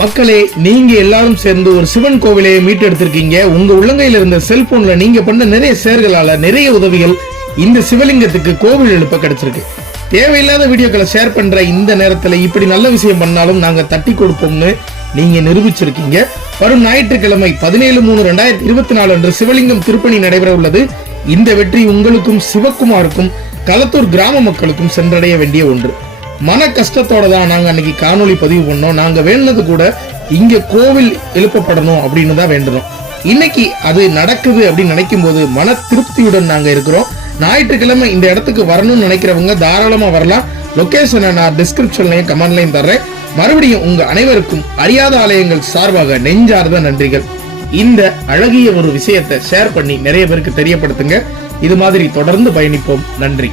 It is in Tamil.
மக்களே, நீங்க எல்லாரும் சேர்ந்து ஒரு சிவன் கோவிலை மீட்டெடுத்திருக்கீங்க. உங்க உள்ளங்கையில இருந்த செல்போன்ல நீங்க பண்ண நிறைய ஷேர்களால நிறைய உதவிகள் இந்த சிவலிங்கத்துக்கு கோவில் எழுப்ப கிடைச்சிருக்கு. தேவையில்லாத வீடியோக்களை ஷேர் பண்ற இந்த நேரத்துல இப்படி நல்ல விஷயம் பண்ணாலும் நாங்க தட்டி கொடுப்போம்னு நீங்க நிரூபிச்சிருக்கீங்க. வரும் ஞாயிற்றுக்கிழமை 17/3/2024 அன்று சிவலிங்கம் திருப்பணி நடைபெற உள்ளது. இந்த வெற்றி உங்களுக்கும் சிவக்குமாருக்கும் களத்தூர் கிராம மக்களுக்கும் சென்றடைய வேண்டிய ஒன்று. மன கஷ்டத்தோட தான் நாங்க அன்னைக்கு காணொலி பதிவு பண்ணோம். நாங்க வேண்டது கூட இங்க கோவில் எழுப்பப்படணும் அப்படின்னு தான் வேண்டணும். இன்னைக்கு அது நடக்குது அப்படின்னு நினைக்கும் போது மன திருப்தியுடன் நாங்க இருக்கிறோம். ஞாயிற்றுக்கிழமை இந்த இடத்துக்கு வரணும்னு நினைக்கிறவங்க தாராளமா வரலாம். லொகேஷனை நான் டிஸ்கிரிப்ஷன்லயும் கமெண்ட்லயும் தர்றேன். மறுபடியும் உங்க அனைவருக்கும் அறியாத ஆலயங்கள் சார்பாக நெஞ்சார்ந்த நன்றிகள். இந்த அழகிய ஒரு விஷயத்தை ஷேர் பண்ணி நிறைய பேருக்கு தெரியப்படுத்துங்க. இது மாதிரி தொடர்ந்து பயணிப்போம். நன்றி.